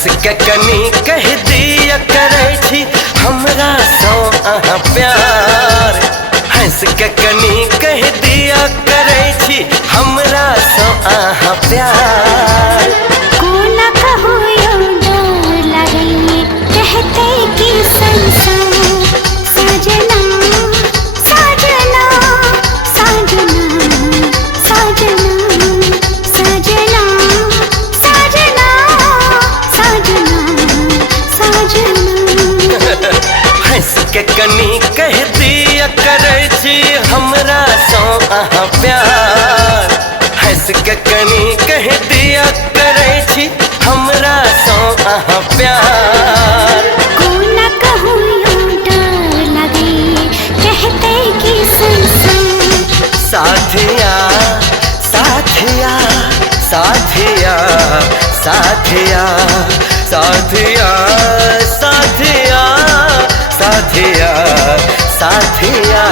हंस के कनी कह दिया करे छी हमरा सो अहाँ प्यार। हंस के कनी कह दिया करे छी हमरा सो अहाँ प्यार। कोना कहू यो डर लगे कहते कि संसार साजना साजना साजना साजना साजना साजना साजना साजना। हंस के कनी कह दिया करे छी हमरा सो अहाँ प्यार। हंस के कनी कह दिया करे छी हमरा सो अहाँ प्यार। कोना कहू यो डर लगे कहते कि संसार साथिया साथिया साथिया साथिया साथिया साथिया साथिया साथिया।